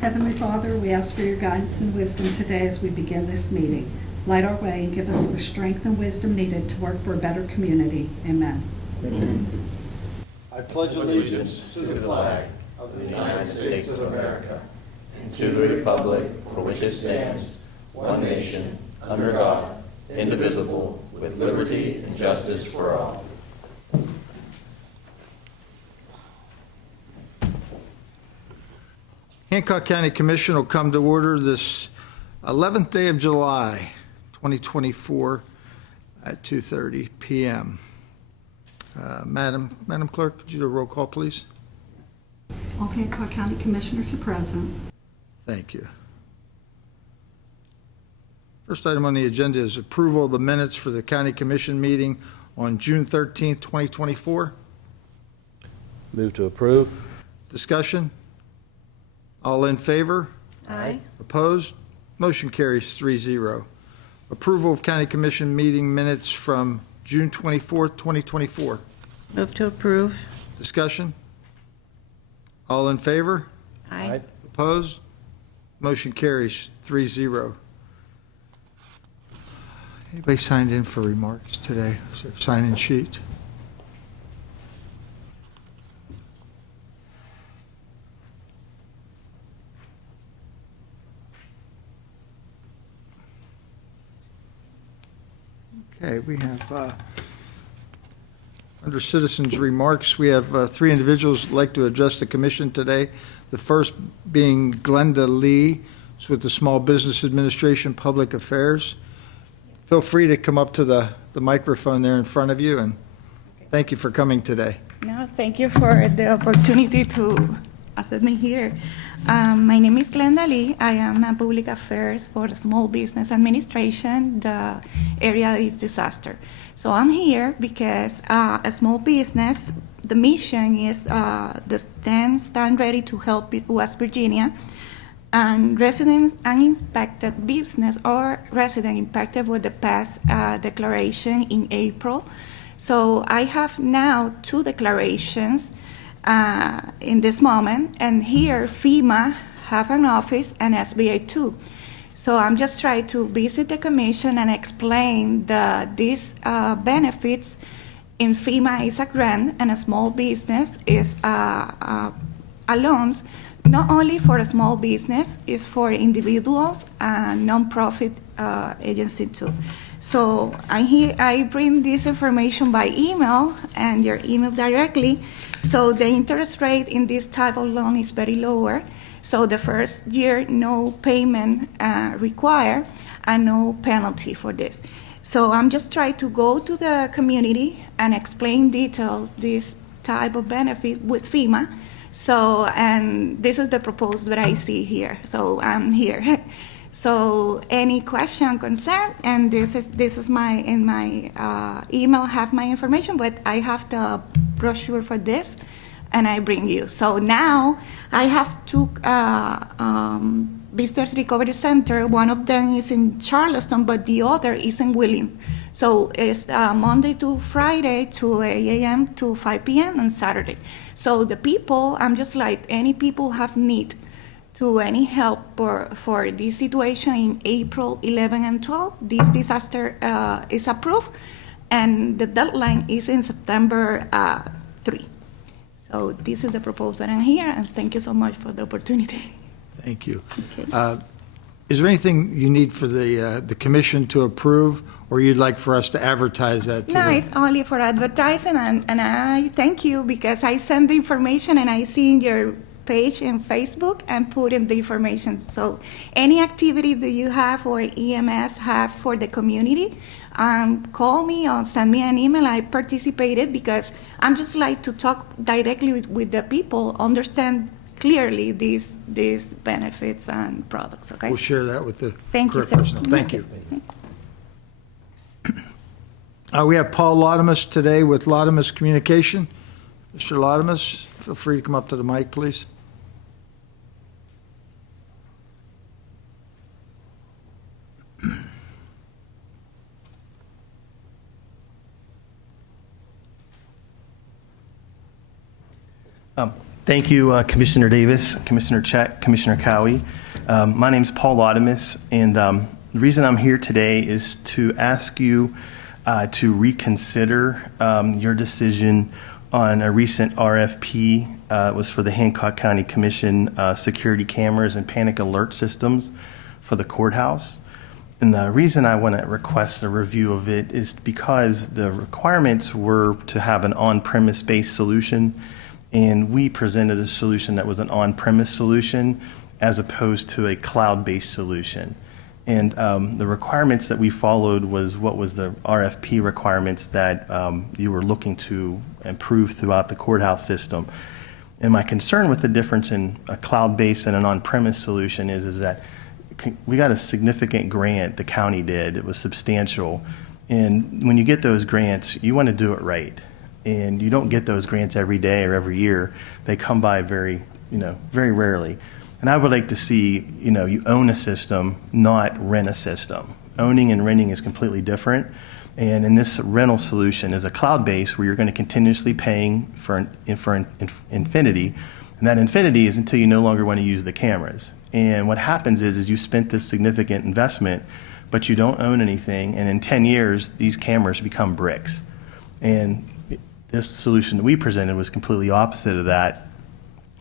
Heavenly Father, we ask for your guidance and wisdom today as we begin this meeting. Light our way and give us the strength and wisdom needed to work for a better community. Amen. Amen. I pledge allegiance to the flag of the United States of America and to the republic for which it stands, one nation, under God, indivisible, with liberty and justice for all. Hancock County Commission will come to order this 11th day of July, 2024 at 2:30 p.m. Madam Clerk, could you do a roll call, please? All Hancock County Commissioners are present. Thank you. First item on the agenda is approval of the minutes for the County Commission meeting on June 13th, 2024. Move to approve. Discussion? All in favor? Aye. Opposed? Motion carries 3-0. Approval of County Commission meeting minutes from June 24th, 2024. Move to approve. Discussion? All in favor? Aye. Opposed? Motion carries 3-0. Anybody signed in for remarks today? Is there a sign-in sheet? Okay, we have, under citizens' remarks, we have three individuals who'd like to address the commission today. The first being Glenda Lee, who's with the Small Business Administration Public Affairs. Feel free to come up to the microphone there in front of you, and thank you for coming today. No, thank you for the opportunity to accept me here. My name is Glenda Lee. I am a public affairs for the Small Business Administration. The area is disaster. So I'm here because a small business, the mission is the stand ready to help West Virginia. And residents and inspected business or resident impacted with the past declaration in April. So I have now 2 declarations in this moment, and here FEMA have an office and SBA too. So I'm just trying to visit the commission and explain these benefits. In FEMA is a grant, and a small business is a loans. Not only for a small business, it's for individuals and nonprofit agency too. So I bring this information by email and your email directly. So the interest rate in this type of loan is very lower. So the first year, no payment required and no penalty for this. So I'm just trying to go to the community and explain details this type of benefit with FEMA. So, and this is the proposal that I see here. So I'm here. So any question, concern, and this is my, in my email have my information, but I have the brochure for this, and I bring you. So now I have 2 visitors recovery center. One of them is in Charleston, but the other is in Wheeling. So it's Monday to Friday, 2 a.m. to 5 p.m. and Saturday. So the people, I'm just like, any people have need to any help for this situation in April 11 and 12, this disaster is approved, and the deadline is in September 3. So this is the proposal, and I'm here, and thank you so much for the opportunity. Thank you. Okay. Is there anything you need for the commission to approve, or you'd like for us to advertise that? No, it's only for advertising, and I thank you because I send the information and I see in your page in Facebook and put in the information. So any activity that you have or EMS have for the community, call me or send me an email. I participated because I'm just like to talk directly with the people, understand clearly these benefits and products, okay? We'll share that with the Thank you, correct sir. personnel. Thank you. We have Paul Laudamus today with Laudamus Communication. Mr. Laudamus, feel free to come up to the mic, please. Thank you, Commissioner Davis, Commissioner Check, Commissioner Cowie. My name's Paul Laudamus, and the reason I'm here today is to ask you to reconsider your decision on a recent RFP. It was for the Hancock County Commission security cameras and panic alert systems for the courthouse. And the reason I want to request a review of it is because the requirements were to have an on-premise based solution, and we presented a solution that was an on-premise solution as opposed to a cloud-based solution. And the requirements that we followed was what was the RFP requirements that you were looking to improve throughout the courthouse system. And my concern with the difference in a cloud-based and an on-premise solution is that we got a significant grant, the county did. It was substantial. And when you get those grants, you want to do it right. And you don't get those grants every day or every year. They come by very rarely. And I would like to see, you own a system, not rent a system. Owning and renting is completely different. And in this rental solution is a cloud-based where you're going to continuously paying for infinity. And that infinity is until you no longer want to use the cameras. And what happens is you spent this significant investment, but you don't own anything. And in 10 years, these cameras become bricks. And this solution that we presented was completely opposite of that.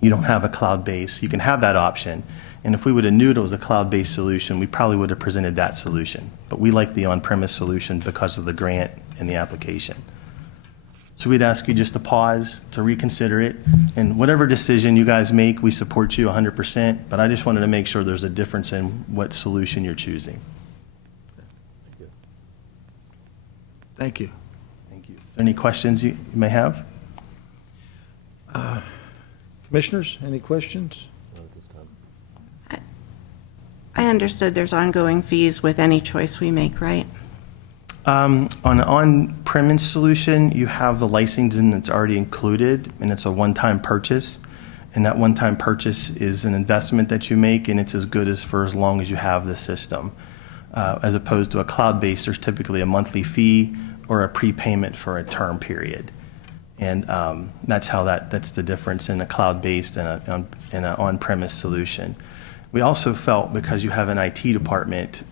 You don't have a cloud base. You can have that option. And if we would have knew it was a cloud-based solution, we probably would have presented that solution. But we like the on-premise solution because of the grant and the application. So we'd ask you just to pause, to reconsider it. And whatever decision you guys make, we support you 100%. But I just wanted to make sure there's a difference in what solution you're choosing. Thank you. Thank you. Is there any questions you may have? Commissioners, any questions? I understood there's ongoing fees with any choice we make, right? On an on-premise solution, you have the licensing that's already included, and it's a one-time purchase. And that one-time purchase is an investment that you make, and it's as good as for as long as you have the system. As opposed to a cloud-based, there's typically a monthly fee or a prepayment for a term period. And that's the difference in a cloud-based and an on-premise solution. We also felt because you have an IT department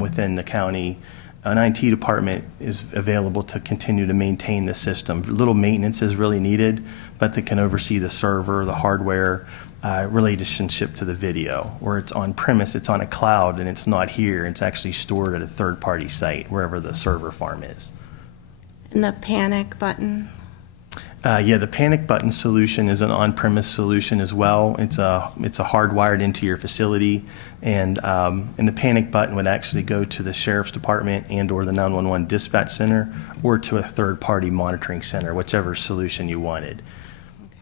within the county, an IT department is available to continue to maintain the system. Little maintenance is really needed, but they can oversee the server, the hardware, relationship to the video. Where it's on premise, it's on a cloud, and it's not here. It's actually stored at a third-party site, wherever the server farm is. And the panic button? The panic button solution is an on-premise solution as well. It's hardwired into your facility, and the panic button would actually go to the sheriff's department and/or the 911 dispatch center, or to a third-party monitoring center, whichever solution you wanted.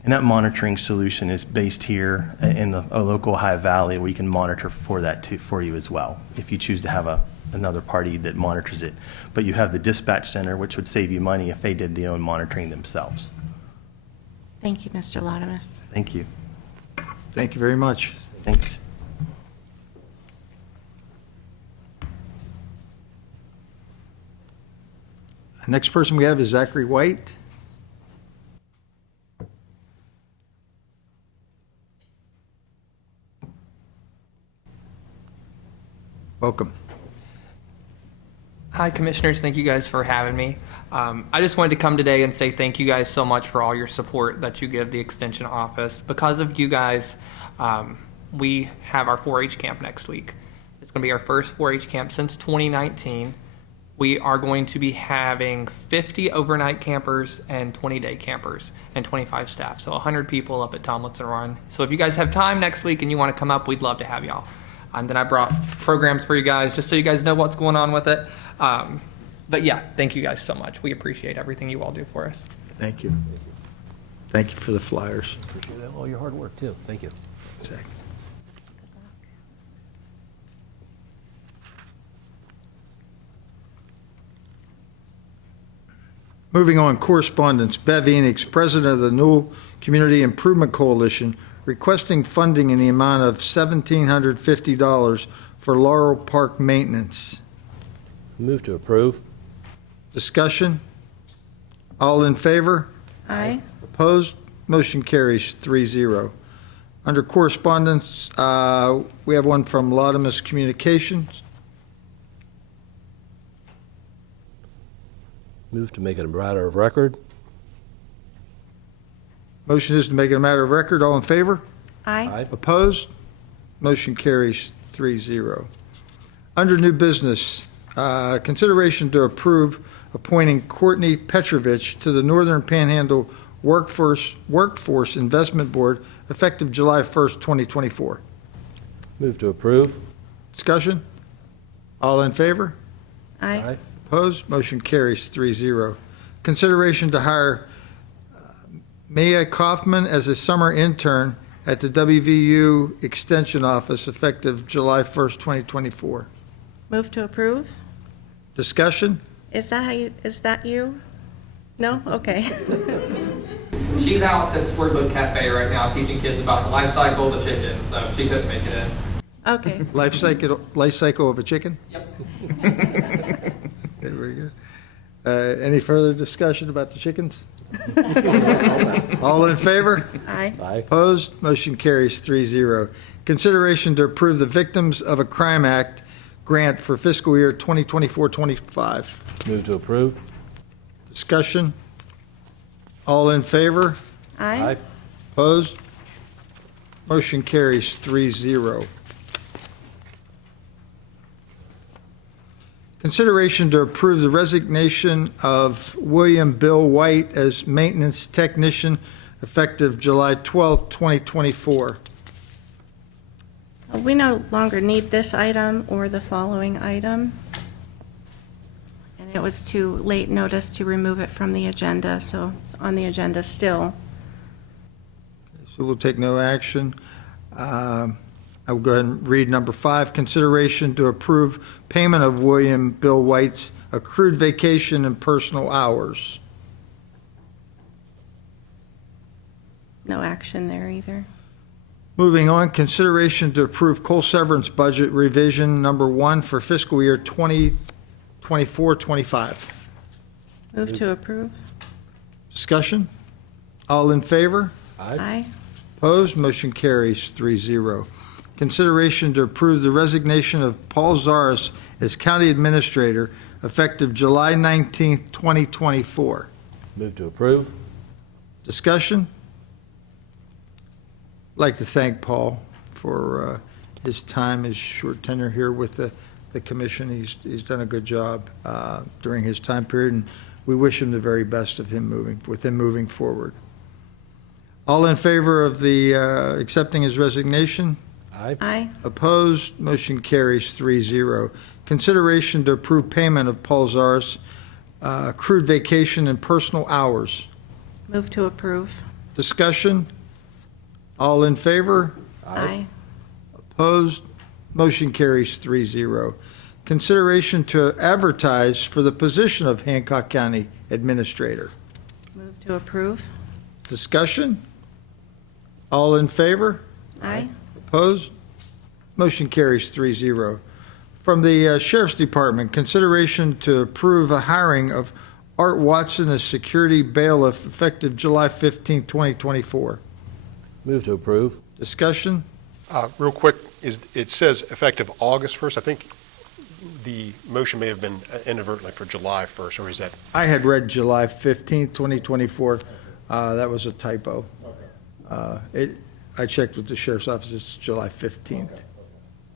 And that monitoring solution is based here in a local High Valley, where you can monitor for you as well, if you choose to have another party that monitors it. But you have the dispatch center, which would save you money if they did the own monitoring themselves. Thank you, Mr. Laudamus. Thank you. Thank you very much. Thanks. Next person we have is Zachary White. Welcome. Hi, Commissioners. Thank you guys for having me. I just wanted to come today and say thank you guys so much for all your support that you give the Extension Office. Because of you guys, we have our 4-H camp next week. It's going to be our first 4-H camp since 2019. We are going to be having 50 overnight campers and 20-day campers and 25 staff. So 100 people up at Tomlinson Run. So if you guys have time next week and you want to come up, we'd love to have y'all. And then I brought programs for you guys just so you guys know what's going on with it. But yeah, thank you guys so much. We appreciate everything you all do for us. Thank you. Thank you for the flyers. Appreciate all your hard work, too. Thank you. Zach. Moving on, correspondence. Bev Enix, President of the Newell Community Improvement Coalition, requesting funding in the amount of $1,750 for Laurel Park maintenance. Move to approve. Discussion? All in favor? Aye. Opposed? Motion carries 3-0. Under correspondence, we have one from Laudamus Communications. Move to make it a matter of record. Motion is to make it a matter of record. All in favor? Aye. Opposed? Motion carries 3-0. Under new business, consideration to approve appointing Courtney Petrovich to the Northern Panhandle Workforce Investment Board effective July 1st, 2024. Move to approve. Discussion? All in favor? Aye. Opposed? Motion carries 3-0. Consideration to hire Mia Kaufman as a summer intern at the WVU Extension Office effective July 1st, 2024. Move to approve. Discussion? Is that you? No? Okay. She's out at Sportbook Cafe right now teaching kids about the life cycle of a chicken, so she couldn't make it in. Okay. Life cycle of a chicken? Yep. Okay, very good. Any further discussion about the chickens? All in favor? Aye. Aye. Opposed? Motion carries 3-0. Consideration to approve the Victims of a Crime Act grant for fiscal year 2024-25. Move to approve. Discussion? All in favor? Aye. Opposed? Motion carries 3-0. Consideration to approve the resignation of William Bill White as maintenance technician effective July 12, 2024. We no longer need this item or the following item. And it was too late notice to remove it from the agenda, so it's on the agenda still. So we'll take no action. I will go ahead and read number 5. Consideration to approve payment of William Bill White's accrued vacation and personal hours. No action there either. Moving on, consideration to approve coal severance budget revision number 1 for fiscal year 2024-25. Move to approve. Discussion? All in favor? Aye. Opposed? Motion carries 3-0. Consideration to approve the resignation of Paul Zaris as county administrator effective July 19th, 2024. Move to approve. Discussion? I'd like to thank Paul for his time, his short tenure here with the commission. He's done a good job during his time period, and we wish him the very best of him moving forward. All in favor of the accepting his resignation? Aye. Aye. Opposed? Motion carries 3-0. Consideration to approve payment of Paul Zaris accrued vacation and personal hours. Move to approve. Discussion? All in favor? Aye. Opposed? Motion carries 3-0. Consideration to advertise for the position of Hancock County Administrator. Move to approve. Discussion? All in favor? Aye. Opposed? Motion carries 3-0. From the Sheriff's Department, consideration to approve a hiring of Art Watson as security bailiff effective July 15, 2024. Move to approve. Discussion? Real quick, it says effective August 1st. I think the motion may have been inadvertently for July 1st, or is that? I had read July 15, 2024. That was a typo. I checked with the sheriff's office, it's July 15th.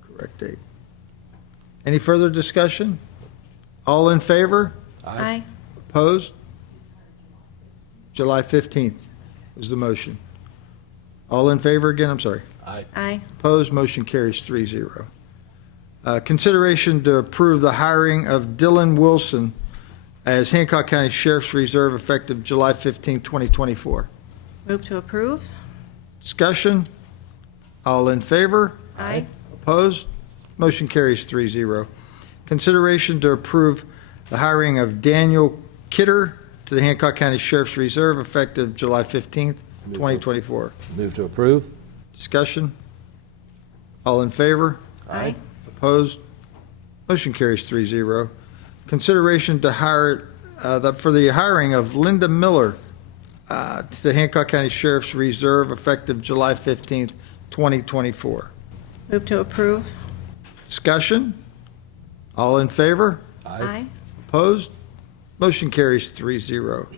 Correct date. Any further discussion? All in favor? Aye. Opposed? July 15th is the motion. All in favor again? I'm sorry. Aye. Opposed? Motion carries 3-0. Consideration to approve the hiring of Dylan Wilson as Hancock County Sheriff's Reserve effective July 15, 2024. Move to approve. Discussion? All in favor? Aye. Opposed? Motion carries 3-0. Consideration to approve the hiring of Daniel Kidder to the Hancock County Sheriff's Reserve effective July 15th, 2024. Move to approve. Discussion? All in favor? Aye. Opposed? Motion carries 3-0. Consideration to hire, for the hiring of Linda Miller to the Hancock County Sheriff's Reserve effective July 15th, 2024. Move to approve. Discussion? All in favor? Aye. Opposed? Motion carries 3-0.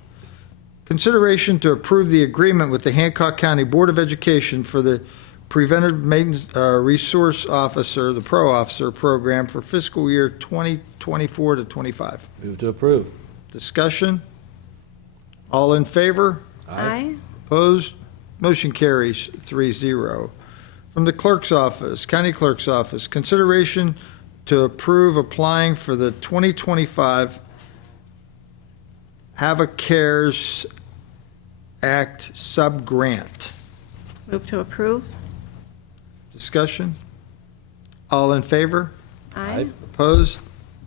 Consideration to approve the agreement with the Hancock County Board of Education for the Preventive Maintenance Resource Officer, the Pro Officer Program for fiscal year 2024 to 25. Move to approve. Discussion? All in favor? Aye. Opposed? Motion carries 3-0. From the Clerk's Office, County Clerk's Office, consideration to approve applying for the 2025 Have a Cares Act sub-grant. Move to approve. Discussion? All in favor? Aye. Opposed?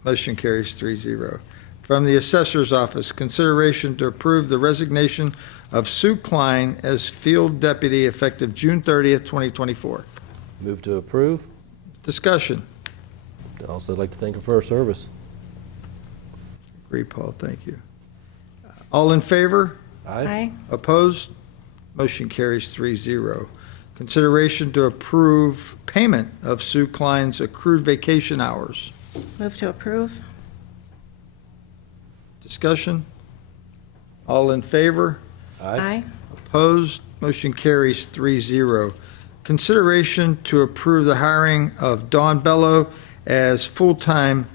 Motion carries 3-0. From the Assessor's Office, consideration to approve the resignation of Sue Klein as Field Deputy effective June 30th, 2024. Move to approve. Discussion? I'd also like to thank her for her service. Agree, Paul, thank you. All in favor? Aye. Opposed? Motion carries 3-0. Consideration to approve payment of Sue Klein's accrued vacation hours. Move to approve. Discussion? All in favor? Aye. Opposed? Motion carries 3-0. Consideration to approve the hiring of Dawn Bello as full-time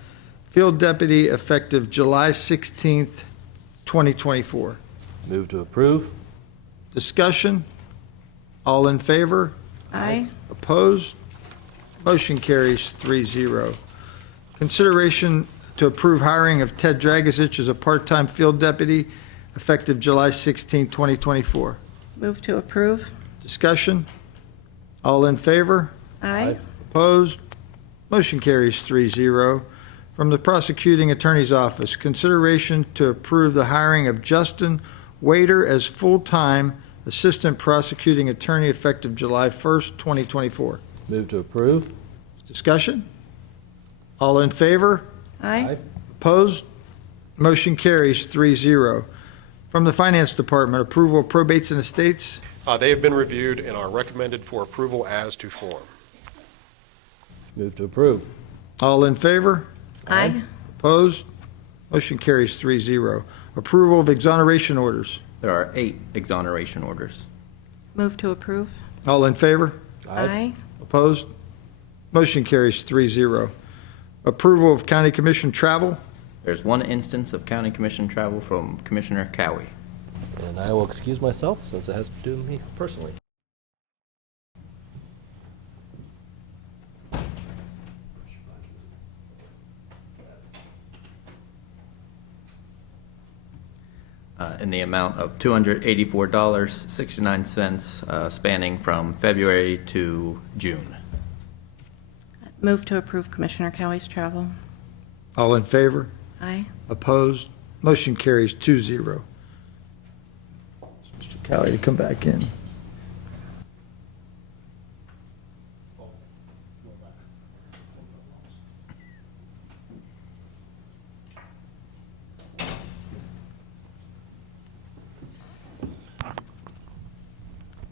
field deputy effective July 16th, 2024. Move to approve. Discussion? All in favor? Aye. Opposed? Motion carries 3-0. Consideration to approve hiring of Ted Dragozich as a part-time field deputy effective July 16, 2024. Move to approve. Discussion? All in favor? Aye. Opposed? Motion carries 3-0. From the Prosecuting Attorney's Office, consideration to approve the hiring of Justin Waiter as full-time Assistant Prosecuting Attorney effective July 1st, 2024. Move to approve. Discussion? All in favor? Aye. Opposed? Motion carries 3-0. From the Finance Department, approval of probates and estates. They have been reviewed and are recommended for approval as to form. Move to approve. All in favor? Aye. Opposed? Motion carries 3-0. Approval of exoneration orders. There are 8 exoneration orders. Move to approve. All in favor? Aye. Opposed? Motion carries 3-0. Approval of County Commission travel. There's one instance of county commission travel from Commissioner Cowie. And I will excuse myself since it has to do with me personally. In the amount of $284.69, spanning from February to June. Move to approve Commissioner Cowie's travel. All in favor? Aye. Opposed? Motion carries 2-0. Mr. Cowley to come back in.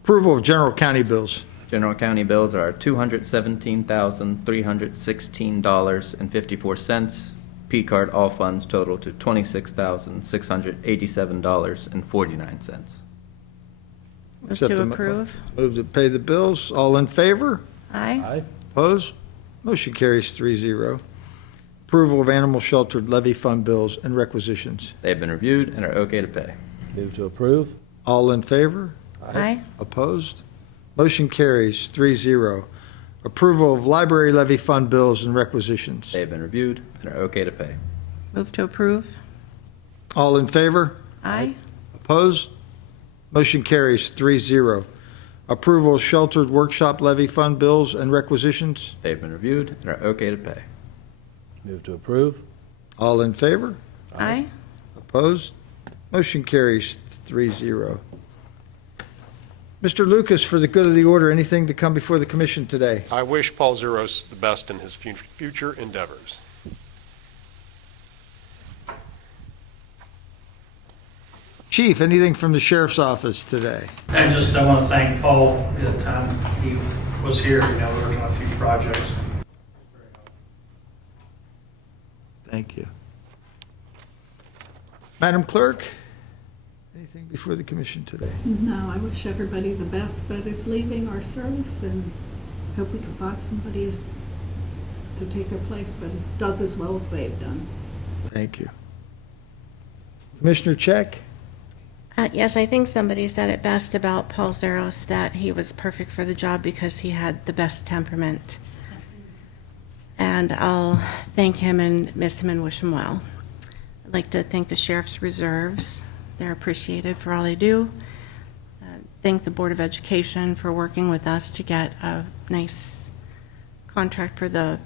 Approval of general county bills. General county bills are $217,316.54. P-card all funds total to $26,687.49. Move Accept to the mo- approve. Move to pay the bills. All in favor? Aye. Opposed? Motion carries 3-0. Approval of animal shelter levy fund bills and requisitions. They have been reviewed and are okay to pay. Move to approve. All in favor? Aye. Opposed? Motion carries 3-0. Approval of library levy fund bills and requisitions. They have been reviewed and are okay to pay. Move to approve. All in favor? Aye. Opposed? Motion carries 3-0. Approval of sheltered workshop levy fund bills and requisitions. They have been reviewed and are okay to pay. Move to approve. All in favor? Aye. Opposed? Motion carries 3-0. Mr. Lucas, for the good of the order, anything to come before the commission today? I wish Paul Zeros the best in his future endeavors. Chief, anything from the sheriff's office today? I want to thank Paul for the time he was here, we were working on a few projects. Thank you. Madam Clerk, anything before the commission today? No, I wish everybody the best that is leaving our service and hope we can find somebody to take their place that does as well as they've done. Thank you. Commissioner Check? Yes, I think somebody said it best about Paul Zaros, that he was perfect for the job because he had the best temperament. And I'll thank him and miss him and wish him well. I'd like to thank the Sheriff's Reserves. They're appreciated for all they do. Thank the Board of Education for working with us to get a nice contract for the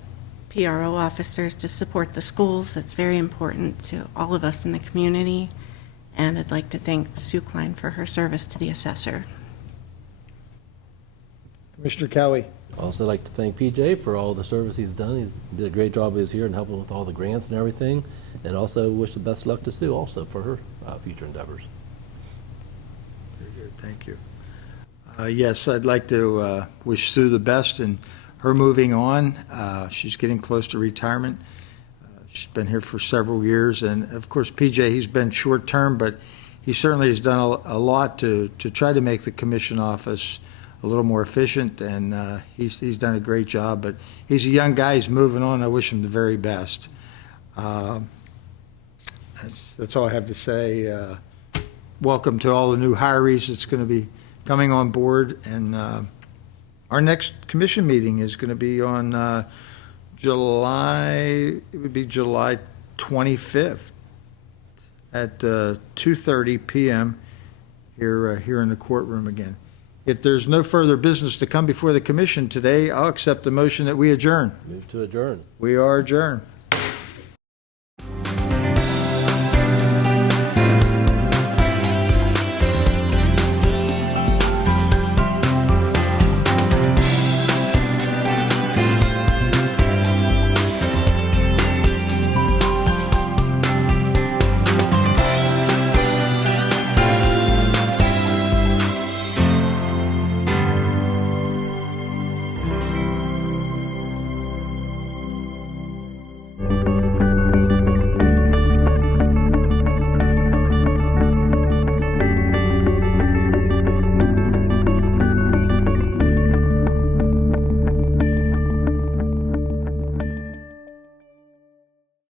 PRO officers to support the schools. It's very important to all of us in the community. And I'd like to thank Sue Klein for her service to the assessor. Commissioner Cowie? I'd also like to thank PJ for all the service he's done. He did a great job. He was here and helping with all the grants and everything. And also wish the best luck to Sue also for her future endeavors. Very good, thank you. Yes, I'd like to wish Sue the best in her moving on. She's getting close to retirement. She's been here for several years, and of course, PJ, he's been short-term, but he certainly has done a lot to try to make the commission office a little more efficient, and he's done a great job, but he's a young guy, he's moving on. I wish him the very best. That's all I have to say. Welcome to all the new hirees that's going to be coming on board, and our next commission meeting is going to be on July 25th at 2:30 p.m. here in the courtroom again. If there's no further business to come before the commission today, I'll accept the motion that we adjourn. Move to adjourn. We are adjourned.